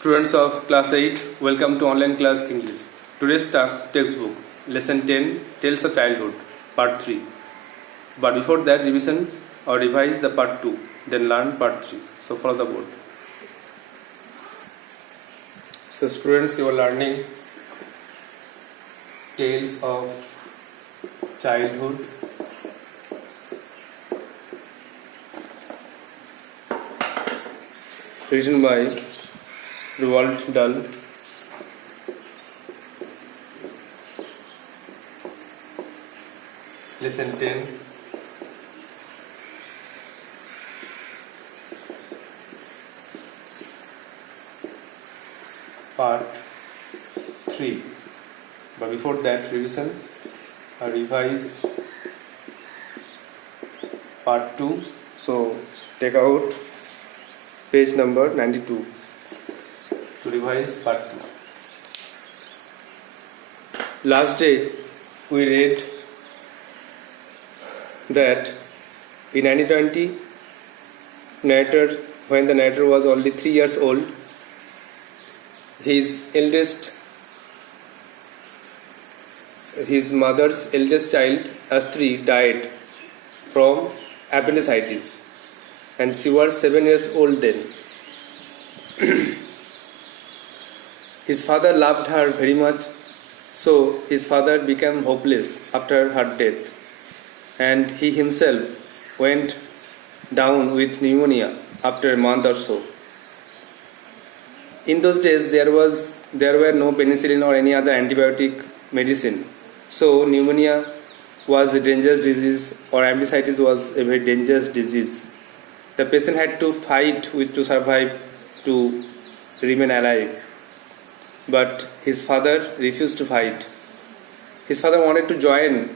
Students of class 8, welcome to online class English. Today's textbook, lesson 10, Tales of Childhood, part 3. But before that, revision or revise the part 2, then learn part 3. So follow the board. So students, you are learning Tales of Childhood, written by Roald Dahl. Lesson 10. Part 3. But before that, revision or revise part 2. So take out page number 92 to revise part 2. Last day we read that in 1920 when the narrator was only 3 years old, his mother's eldest child, Astri, died from appendicitis, and she was 7 years old then. His father loved her very much, so his father became hopeless after her death, and he himself went down with pneumonia after a month or so. In those days, there were no penicillin or any other antibiotic medicine, so pneumonia was a dangerous disease, or appendicitis was a very dangerous disease. The patient had to fight to survive, to remain alive. But his father refused to fight. His father wanted to join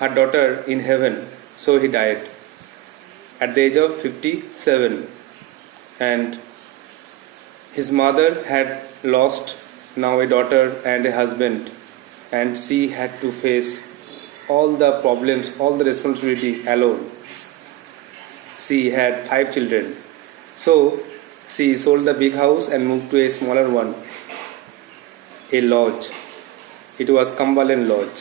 her daughter in heaven, so he died at the age of 57. And his mother had lost now a daughter and a husband, and she had to face all the problems, all the responsibility alone. She had 5 children. So she sold the big house and moved to a smaller one, a lodge. It was Cumberland Lodge,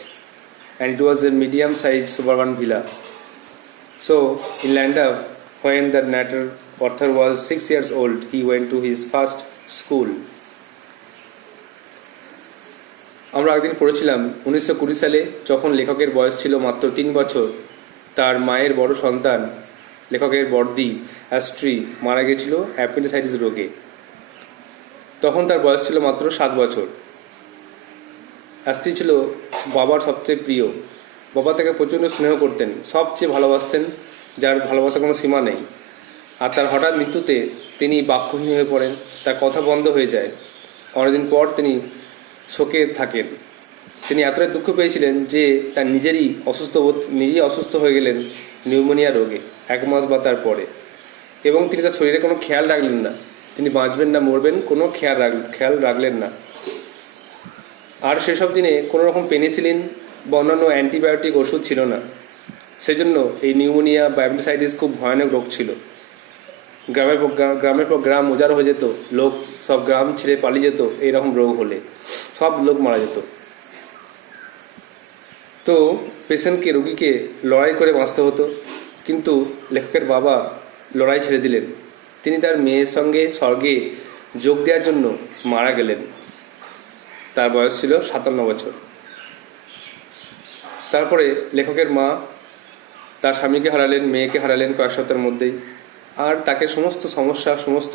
and it was a medium-sized suburban villa. So in Llandaff, when the narrator author was 6 years old, he went to his first school. আমরা একদিন পড়েছিলাম 1920 সালে, যখন লেখকের বয়স ছিল মাত্র 3 বছর, তার মায়ের বড় সন্তান লেখকের বড়দি অ্যাস্ট্রি মারা গেছিল অ্যাপেন্ডিসাইটিস রোগে। তখন তার বয়স ছিল মাত্র 7 বছর। অ্যাস্ট্রি ছিল বাবার সবচেয়ে প্রিয়। বাবা তাকে প্রচণ্ড স্নেহ করতেন, সবচেয়ে ভালোবাসতেন, যার ভালোবাসার কোনো সীমা নেই। আর তার হঠাৎ মৃত্যুতে তিনি বাক্যহীন হয়ে পড়েন, তার কথা বন্ধ হয়ে যায়। অনেকদিন পর তিনি শোকে থাকেন। তিনি এতটাই দুঃখ পেয়েছিলেন যে তার নিজেই অসুস্থ হয়ে গেলেন নিউমোনিয়া রোগে 1 মাস বা তার পরে, এবং তিনি তার শরীরে কোনো খেয়াল রাখলেন না। তিনি বাঁচবেন না মরবেন কোনো খেয়াল রাখলেন না। আর সেসব দিনে কোনো রকম পেনিসিলিন বা অন্যান্য অ্যান্টিবায়োটিক ওষুধ ছিল না। সেজন্য এই নিউমোনিয়া বা অ্যাপেন্ডিসাইটিস খুব ভয়ানক রোগ ছিল। গ্রামের পর গ্রাম উজাড় হয়ে যেত, লোক সব গ্রাম ছেড়ে পালিয়ে যেত এইরকম রোগ হলে, সব লোক মারা যেত। তো রোগীকে লড়াই করে বাঁচতে হতো। কিন্তু লেখকের বাবা লড়াই ছেড়ে দিলেন। তিনি তার মেয়ের সঙ্গে স্বর্গে যোগ দেওয়ার জন্য মারা গেলেন। তার বয়স ছিল 57 বছর। তারপরে লেখকের মা তার স্বামীকে হারালেন, মেয়েকে হারালেন কয়েক সপ্তাহের মধ্যেই। আর তাকে সমস্ত সমস্যা, সমস্ত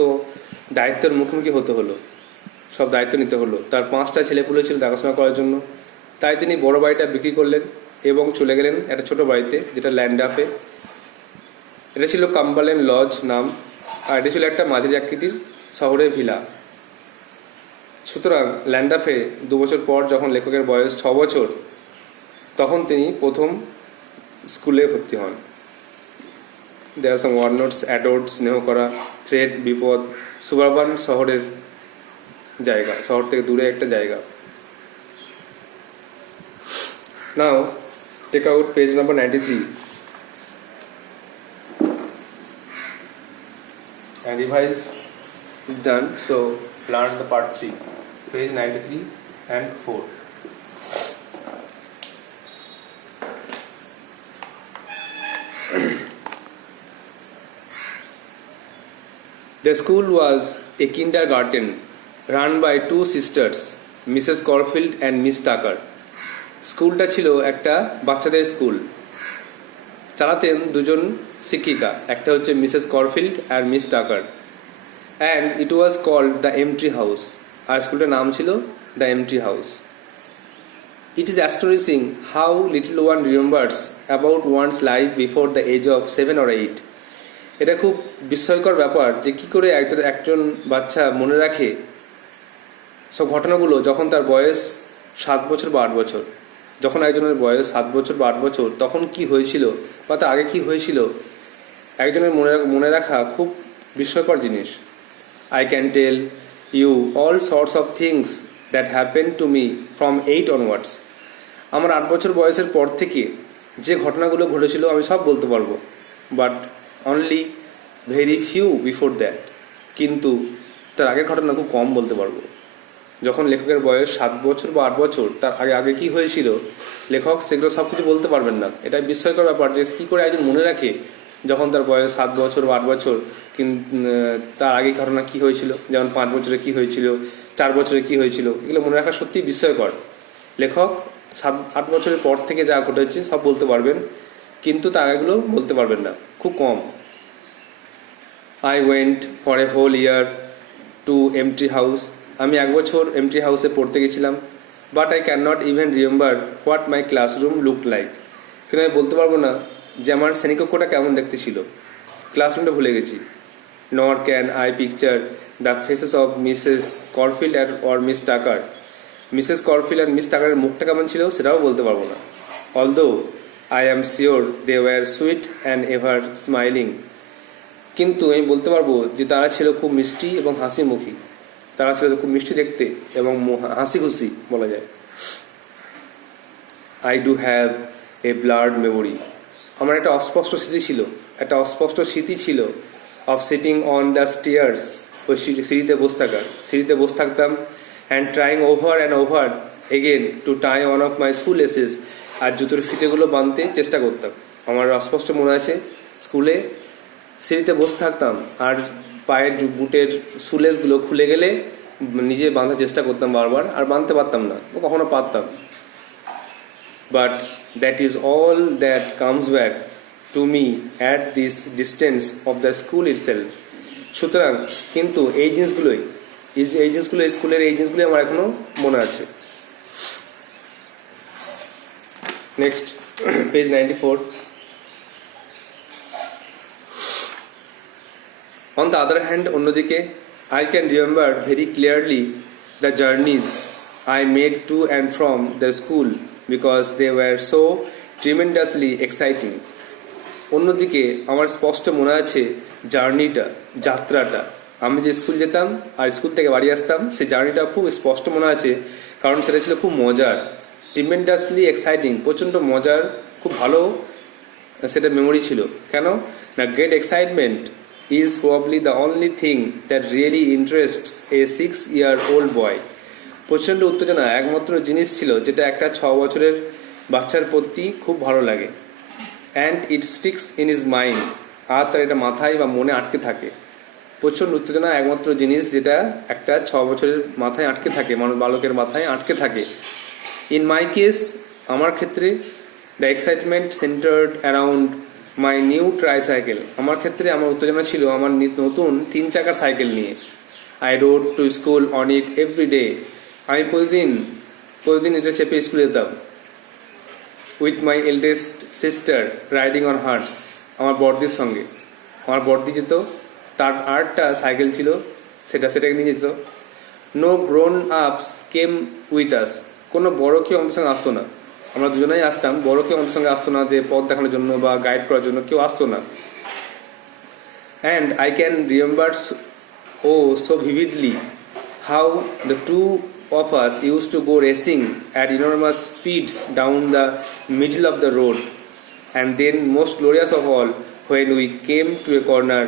দায়িত্বের মুখোমুখি হতে হলো, সব দায়িত্ব নিতে হলো। তার 5টা ছেলেপুলে ছিল দেখাশোনা করার জন্য। তাই তিনি বড় বাড়িটা বিক্রি করলেন এবং চলে গেলেন একটা ছোট বাড়িতে, যেটা ল্যান্ডাফে। এটা ছিল কাম্বারল্যান্ড লজ নাম, আর এটা ছিল একটা মাঝারি আকৃতির শহরের ভিলা। সুতরাং ল্যান্ডাফে 2 বছর পর, যখন লেখকের বয়স 6 বছর, তখন তিনি প্রথম স্কুলে ভর্তি হন। দেয়ার আর সাম ওয়ার্ড নোটস: অ্যাডোট, স্নেহ করা; থ্রেড, বিপদ; সুবারবান, শহরের জায়গা, শহর থেকে দূরে একটা জায়গা। Now take out page number 93 and revise is done. So learn the part 3, page 93 and 4. The school was a kindergarten run by two sisters, Mrs. Corfield and Miss Tucker. স্কুলটা ছিল একটা বাচ্চাদের স্কুল, চালাতেন দুজন শিক্ষিকা, একটা হচ্ছে মিসেস করফিল্ড আর Miss Tucker, and it was called the empty house, আর স্কুলটার নাম ছিল the empty house. It is astonishing how little one remembers about one's life before the age of 7 or 8। এটা খুব বিস্ময়কর ব্যাপার যে কী করে একজন বাচ্চা মনে রাখে সব ঘটনাগুলো যখন তার বয়স 7 বছর বা 8 বছর। যখন একজনের বয়স 7 বছর বা 8 বছর তখন কি হয়েছিল বা তার আগে কি হয়েছিল একজনের মনে রাখা খুব বিস্ময়কর জিনিস। I can tell you all sorts of things that happen to me from 8 onwards। আমার 8 বছর বয়সের পর থেকে যে ঘটনাগুলো ঘটেছিল আমি সব বলতে পারবো, but only very few before that. কিন্তু তার আগের ঘটনা খুব কম বলতে পারবো। যখন লেখকের বয়স 7 বছর বা 8 বছর তার আগে কি হয়েছিল লেখক সেগুলো সব কিছু বলতে পারবেন না। এটা বিস্ময়কর ব্যাপার যে কী করে একজন মনে রাখে যখন তার বয়স 7 বছর বা 8 বছর কিন্তু তার আগে ঘটনা কী হয়েছিল, যেমন 5 বছরে কী হয়েছিল, 4 বছরে কী হয়েছিল, এগুলো মনে রাখা সত্যিই বিস্ময়কর। লেখক 7-8 বছরের পর থেকে যা ঘটেছে সব বলতে পারবেন, কিন্তু তার আগেগুলো বলতে পারবেন না, খুব কম। I went for a whole year to empty house. আমি 1 বছর এমটি হাউসে পড়তে গেছিলাম। But I can not even remember what my classroom looked like. কিন্তু আমি বলতে পারবো না যে আমার শ্রেণীকক্ষটা কেমন দেখতে ছিল, ক্লাসরুমটা ভুলে গেছি। Nor can I picture the faces of Mrs Corfield or Miss Tucker. Mrs Corfield আর মিস টাকারের মুখটা কেমন ছিল সেটাও বলতে পারবো না। Although I am sure they were sweet and ever smiling. কিন্তু আমি বলতে পারবো যে তারা ছিল খুব মিষ্টি এবং হাসিমুখী। তারা ছিল খুব মিষ্টি দেখতে এবং হাসি খুশি বলা যায়। I do have a blurred memory. আমার একটা অস্পষ্ট স্মৃতি ছিল of sitting on the stairs. ওই সিঁড়িতে বসে থাকতাম and trying over and over again to tie one of my shoe laces. আর জুতোর ফিতেগুলো বাঁধতে চেষ্টা করতাম। আমার অস্পষ্ট মনে আছে স্কুলে সিঁড়িতে বসে থাকতাম আর পায়ের বুটের সুলেসগুলো খুলে গেলে নিজে বাঁধার চেষ্টা করতাম বারবার, আর বাঁধতে পারতাম না, কখনো পারতাম। But that is all that comes back to me at this distance of the school itself. সুতরাং কিন্তু এই জিনিসগুলোই স্কুলের এই জিনিসগুলোই আমার এখনো মনে আছে। Next page 94। On the other hand, অন্যদিকে I can remember very clearly the journeys I made to and from the school because they were so tremendously exciting. অন্যদিকে আমার স্পষ্ট মনে আছে যাত্রাটা, আমি যে স্কুল যেতাম আর স্কুল থেকে বাড়ি আসতাম সেই জার্নিটা খুব স্পষ্ট মনে আছে, কারণ সেটা ছিল খুব মজার। ট্রিমেন্ডাসলি এক্সাইটিং, প্রচণ্ড মজার, খুব ভালো সেটা মেমোরি ছিল। কেন না, great excitement is probably the only thing that really interests a 6-year-old boy. প্রচণ্ড উত্তেজনা একমাত্র জিনিস ছিল যেটা একটা 6 বছরের বাচ্চার প্রতি খুব ভালো লাগে। And it sticks in his mind, আর তার এটা মাথায় বা মনে আটকে থাকে। প্রচণ্ড উত্তেজনা একমাত্র জিনিস যেটা একটা 6 বছরের মাথায় আটকে থাকে, বালকের মাথায় আটকে থাকে। ইন মাই কেস, আমার ক্ষেত্রে the excitement centred around my new tricycle. আমার ক্ষেত্রে আমার উত্তেজনা ছিল আমার নতুন 3 চাকার সাইকেল নিয়ে। I rode to school on it every day. আমি প্রতিদিন এটা চেপে স্কুলে যেতাম। With my eldest sister riding on hers, আমার বড়দির সঙ্গে। আমার বড়দি যেত, তার আরেকটা সাইকেল ছিল, সেটাকে নিয়ে যেত। নো গ্রোন আপস কেম উইথ আস। কোনো বড় কেউ আমাদের সঙ্গে আসতো না, আমরা দুজনেই আসতাম। বড় কেউ আমাদের সঙ্গে আসতো না, যে পথ দেখানোর জন্য বা গাইড করার জন্য কেউ আসতো না। And I can remember so vividly how the two of us used to go racing at enormous speeds down the middle of the road, and then most glorious of all, when we came to a corner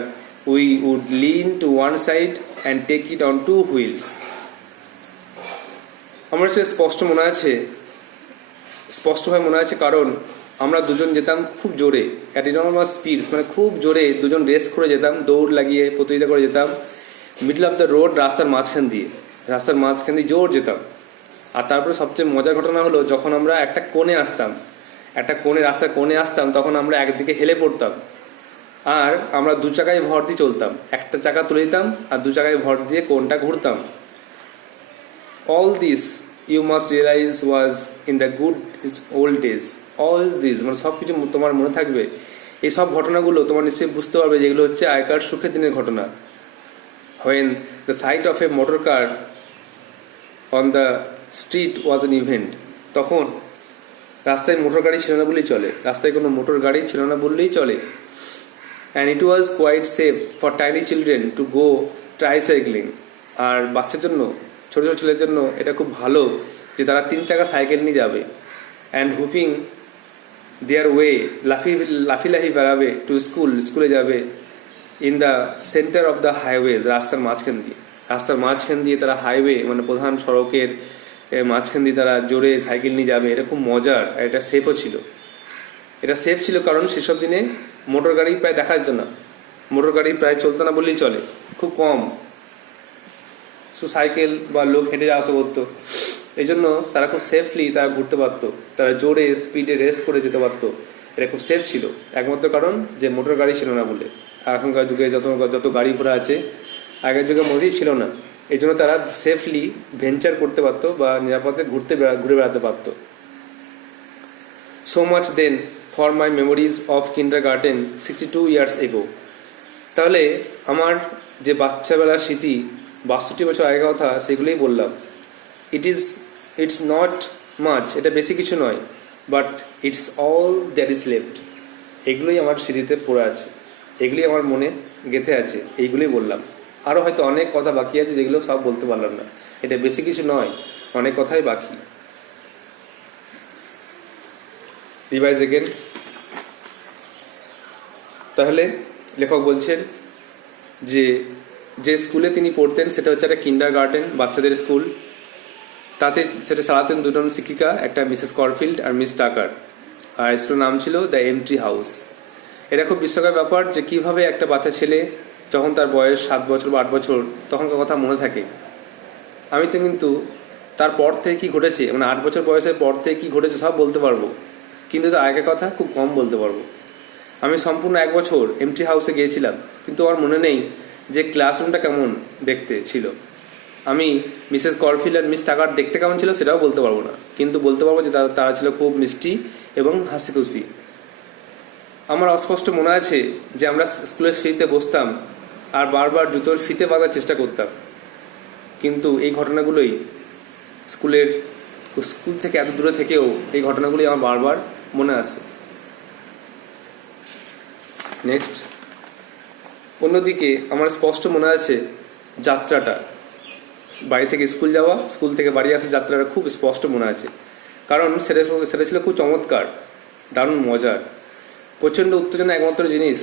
we would lean to one side and take it on two wheels. আমার সেটা স্পষ্টভাবে মনে আছে কারণ আমরা দুজন যেতাম খুব জোরে অ্যাট ইনর্মাস স্পিডস, মানে খুব জোরে দুজন রেস করে যেতাম, দৌড় লাগিয়ে প্রতিযোগিতা করে যেতাম মিডল অফ দ্য রোড, রাস্তার মাঝখান দিয়ে জোর যেতাম। আর তারপরে সবচেয়ে মজার ঘটনা হলো যখন আমরা একটা রাস্তার কোণে আসতাম তখন আমরা একদিকে হেলে পড়তাম আর আমরা দু চাকায় ভর দিয়ে চলতাম, একটা চাকা তুলে দিতাম আর দু চাকায় ভর দিয়ে কোণটা ঘুরতাম। All this you must realise was in the good old days. All this মানে সব কিছু তোমার মনে থাকবে, এই সব ঘটনাগুলো তোমার নিশ্চয়ই বুঝতে পারবে যেগুলো হচ্ছে আগেকার সুখের দিনের ঘটনা। when the sight of a motor car on the street was an event, তখন রাস্তায় মোটর গাড়ি ছিল না বললেই চলে, রাস্তায় কোনো মোটর গাড়ি ছিল না বললেই চলে। and it was quite safe for tiny children to go tricycling, আর বাচ্চার জন্য, ছোট ছোট ছেলের জন্য এটা খুব ভালো যে তারা 3 চাকা সাইকেল নিয়ে যাবে। and whooping their way, লাফি বেড়াবে টু স্কুলে যাবে in the centre of the highways, রাস্তার মাঝখান দিয়ে তারা হাইওয়ে মানে প্রধান সড়কের মাঝখান দিয়ে তারা জোরে সাইকেল নিয়ে যাবে। এটা খুব মজার, এটা সেফও ছিল। এটা সেফ ছিল কারণ সেসব দিনে মোটর গাড়ি প্রায় দেখা যেত না, মোটর গাড়ি প্রায় চলতো না বললেই চলে, খুব কম, সাইকেল বা লোক হেঁটে যাওয়া আসা করতো। এই জন্য তারা খুব সেফলি তারা ঘুরতে পারতো, তারা জোরে স্পিডে রেস করে যেতে পারতো। এটা খুব সেফ ছিল একমাত্র কারণ যে মোটর গাড়ি ছিল না বলে। এখনকার যুগে যত গাড়ি ঘোড়া আছে আগের যুগে মোটেই ছিল না, এই জন্য তারা সেফলি ভেঞ্চার করতে পারতো বা নিরাপদে ঘুরে বেড়াতে পারতো। So much then for my memories of kindergarten 62 years ago। তাহলে আমার যে বাচ্চাবেলার স্মৃতি 62 বছর আগের কথা সেগুলোই বললাম। ইটস নট মাচ, এটা বেশি কিছু নয়, but it's all that is left. এগুলোই আমার স্মৃতিতে পড়ে আছে, এগুলি আমার মনে গেঁথে আছে, এইগুলোই বললাম। আরও হয়তো অনেক কথা বাকি আছে যেগুলো সব বলতে পারলাম না, এটা বেশি কিছু নয়, অনেক কথাই বাকি। Revise again. তাহলে লেখক বলছেন যে স্কুলে তিনি পড়তেন সেটা হচ্ছে একটা কিন্ডারগার্টেন, বাচ্চাদের স্কুল। তাতে সেটা চালাতেন দুজন শিক্ষিকা, একটা মিসেস করফিল্ড আর মিস টাকার, আর স্কুলের নাম ছিল দ্য এমটি হাউস। এটা খুব বিস্ময়কর ব্যাপার যে কীভাবে একটা বাচ্চা ছেলে যখন তার বয়স 7 বছর বা 8 বছর তখনকার কথা মনে থাকে। আমি তো কিন্তু তারপর থেকে কী ঘটেছে, মানে 8 বছর বয়সের পর থেকে কী ঘটেছে সব বলতে পারবো, কিন্তু তার আগের কথা খুব কম বলতে পারবো। আমি সম্পূর্ণ 1 বছর এমটি হাউসে গিয়েছিলাম, কিন্তু আমার মনে নেই যে ক্লাসরুমটা কেমন দেখতে ছিল। আমি মিসেস করফিল্ড আর মিস টাকার দেখতে কেমন ছিল সেটাও বলতে পারবো না, কিন্তু বলতে পারবো যে তারা ছিল খুব মিষ্টি এবং হাসি খুশি। আমার অস্পষ্ট মনে আছে যে আমরা স্কুলের সিঁড়িতে বসতাম আর বারবার জুতোর ফিতে বাঁধার চেষ্টা করতাম, কিন্তু এই ঘটনাগুলোই স্কুল থেকে এত দূরে থেকেও এই ঘটনাগুলি আমার বারবার মনে আসে। নেক্সট, অন্যদিকে আমার স্পষ্ট মনে আছে যাত্রাটা, বাড়ি থেকে স্কুল যাওয়া, স্কুল থেকে বাড়ি আসা যাত্রাটা খুব স্পষ্ট মনে আছে, কারণ সেটা ছিল খুব চমৎকার, দারুণ মজার, প্রচণ্ড উত্তেজনা একমাত্র জিনিস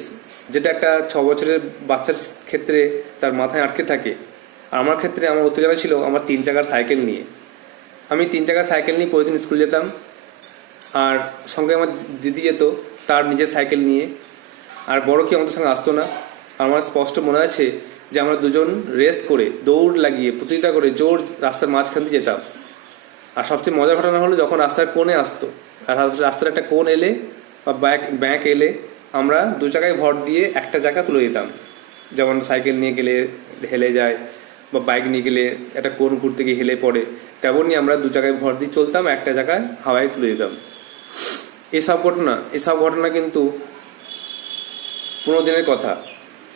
যেটা একটা 6 বছরের বাচ্চার ক্ষেত্রে তার মাথায় আটকে থাকে। আর আমার ক্ষেত্রে আমার উত্তেজনা ছিল আমার 3 চাকার সাইকেল নিয়ে। আমি 3 চাকার সাইকেল নিয়ে প্রতিদিন স্কুল যেতাম, আর সঙ্গে আমার দিদি যেত তার নিজের সাইকেল নিয়ে, আর বড় কি আমাদের সঙ্গে আসতো না। আমার স্পষ্ট মনে আছে যে আমরা দুজন রেস করে দৌড় লাগিয়ে প্রতিযোগিতা করে জোর রাস্তার মাঝখান দিয়ে যেতাম। আর সবচেয়ে মজার ঘটনা হলো যখন রাস্তার কোণে আসতো, আর রাস্তার একটা কোণ এলে বা ব্যাঁক এলে আমরা 2 চাকায় ভর দিয়ে একটা চাকা তুলে দিতাম। যেমন সাইকেল নিয়ে গেলে হেলে যায় বা বাইক নিয়ে গেলে একটা কোণ ঘুরতে গিয়ে হেলে পড়ে, তেমনই আমরা 2 চাকায় ভর দিয়ে চলতাম, একটা চাকায় হাওয়ায় তুলে দিতাম। এসব ঘটনা কিন্তু 15 দিনের কথা,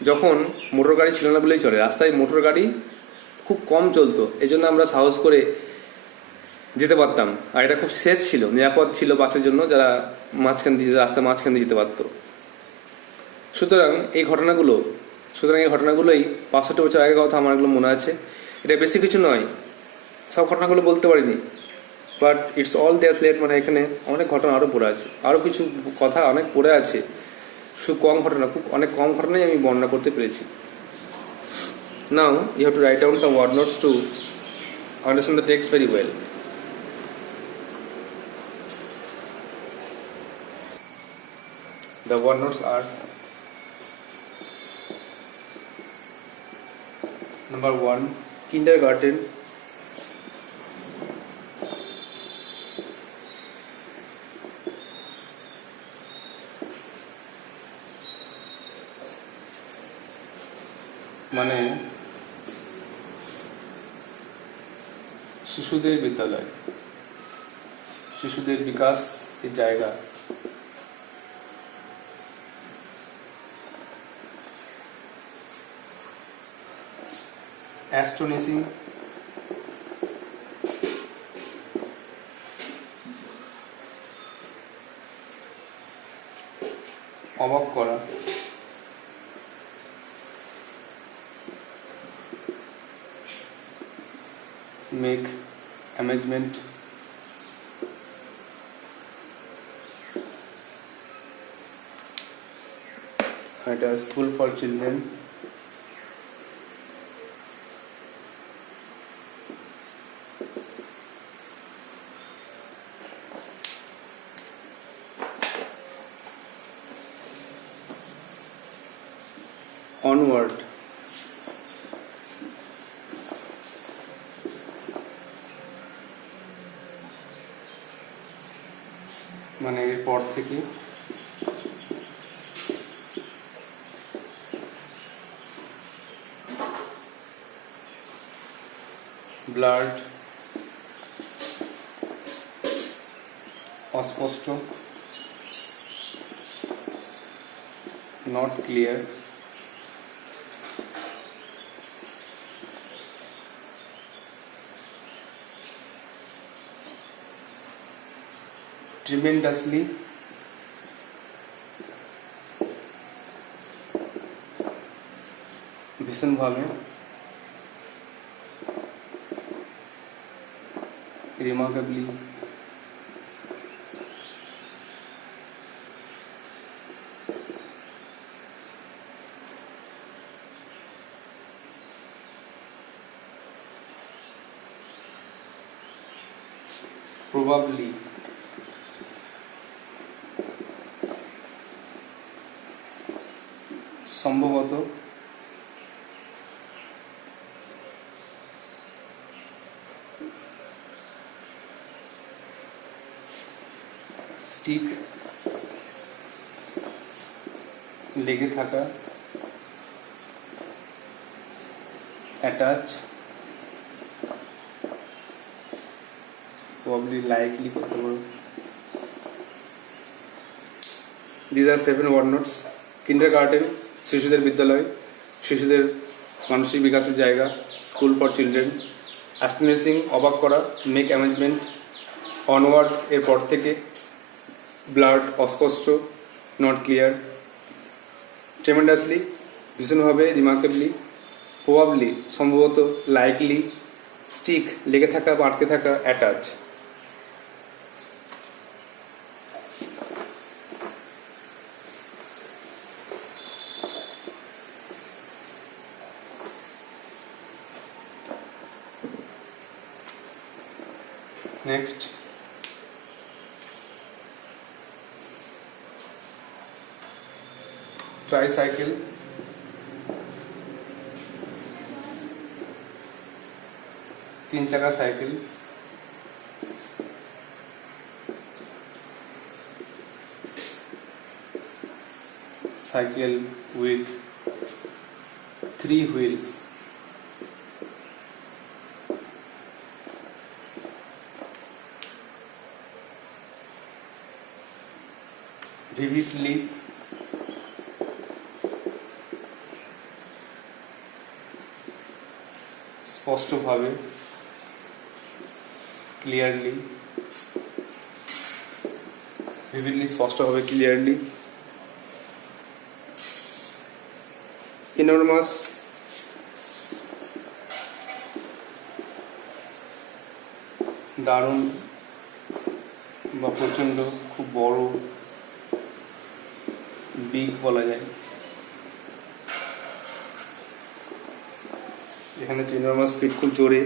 যখন মোটর গাড়ি ছিল না বলেই চলে, রাস্তায় মোটর গাড়ি খুব কম চলতো, এই জন্য আমরা সাহস করে যেতে পারতাম। আর এটা খুব সেফ ছিল, নিরাপদ ছিল বাচ্চার জন্য যারা রাস্তার মাঝখান দিয়ে যেতে পারত। সুতরাং এই ঘটনাগুলোই 65 বছর আগের কথা আমার এগুলো মনে আছে। এটা বেশি কিছু নয়, সব ঘটনাগুলো বলতে পারিনি, but it's all there let, মানে এখানে অনেক ঘটনা আরও পড়ে আছে, আরও কিছু কথা অনেক পড়ে আছে শুধু কম ঘটনা, খুব অনেক কম ঘটনাই আমি বর্ণনা করতে পেরেছি। Now you have to write down some word notes to understand the text very well. The word notes are: number 1, kindergarten. মানে শিশুদের বিদ্যালয়, শিশুদের বিকাশ এর জায়গা। অ্যাস্টোনিশিং, অবাক করা। মেক অ্যামেজমেন্ট, এটা স্কুল ফর চিলড্রেন। অনওয়ার্ড, মানে এরপর থেকে। ব্লার্ড, অস্পষ্ট, নট ক্লিয়ার। ট্রিমেন্ডাসলি, ভীষণভাবে। রিমার্কেবলি, প্রবাবলি, সম্ভবত। স্টিক, লেগে থাকা। অ্যাটাচ, প্রবাবলি, লাইকলি করতে পারো। These are 7 word notes. Kindergarten, শিশুদের বিদ্যালয়, শিশুদের মানসিক বিকাশের জায়গা, স্কুল ফর চিলড্রেন। অ্যাস্টোনিশিং, অবাক করা। মেক অ্যামেজমেন্ট, অনওয়ার্ড, এরপর থেকে। ব্লার্ড, অস্পষ্ট, নট ক্লিয়ার। ট্রেমেন্ডাসলি, ভীষণভাবে। রিমার্কেবলি, প্রবাবলি, সম্ভবত। লাইকলি, স্টিক, লেগে থাকা বা আটকে থাকা। অ্যাটাচ। Next, tricycle, तीन चक्का cycle. Cycle with 3 wheels. Vividly, স্পষ্টভাবে। ক্লিয়ারলি, vividly, স্পষ্টভাবে, ক্লিয়ারলি। enormous, দারুণ বা প্রচণ্ড, খুব বড়। বিগ বলা যায়। এখানে হচ্ছে ইনর্মাস স্পিড, খুব জোরে।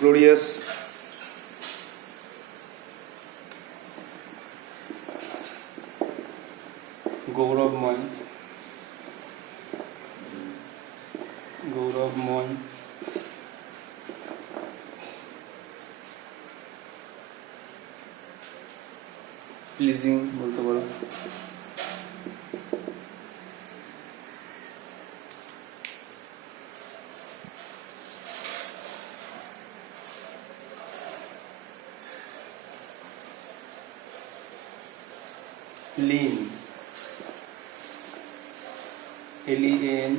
গ্লোরিয়াস, গৌরবময়, গৌরবময়, প্লিজিং বলতে পারো। লিন, LEAN,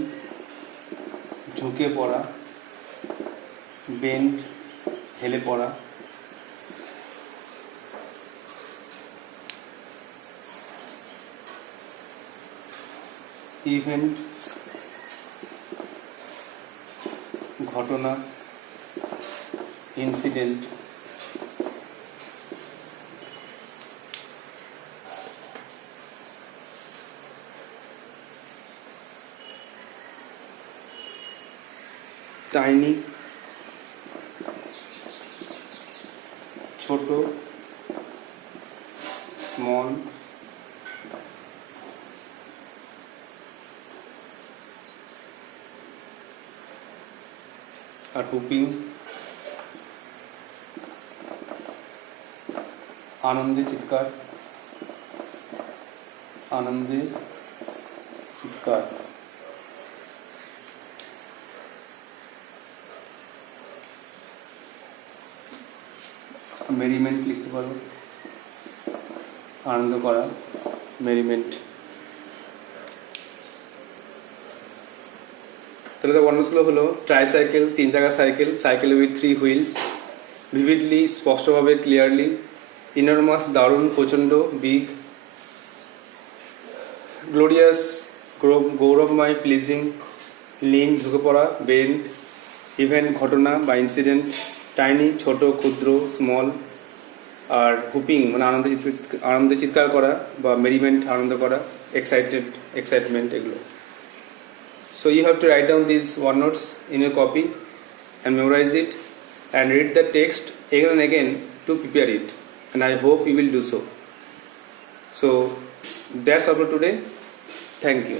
ঝুঁকে পড়া। বেন্ড, হেলে পড়া। ইভেন্ট, ঘটনা, ইনসিডেন্ট। টাইনি, ছোট, স্মল। আর হুপিং, আনন্দে চিৎকার, আনন্দে চিৎকার। মেরিমেন্ট লিখতে পারো, আনন্দ করা, মেরিমেন্ট। তাহলে ওয়ার্ডসগুলো হলো ট্রাইসাইকেল, 3 চাকার cycle, cycle with 3 wheels, vividly, স্পষ্টভাবে, ক্লিয়ারলি, ইনর্মাস, দারুণ, প্রচণ্ড, বিগ, গ্লোরিয়াস, গৌরবময়, প্লিজিং, লিন, ঝুঁকে পড়া, বেন্ড, ইভেন্ট, ঘটনা বা ইনসিডেন্ট, টাইনি, ছোট, ক্ষুদ্র, স্মল। আর হুপিং মানে আনন্দে চিৎকার করা, বা মেরিমেন্ট, আনন্দ করা, এক্সাইটমেন্ট, এগুলো। So you have to write down these one notes in your copy and memorize it and read the text again and again to prepare it, and I hope you will do so. So that's all for today. Thank you.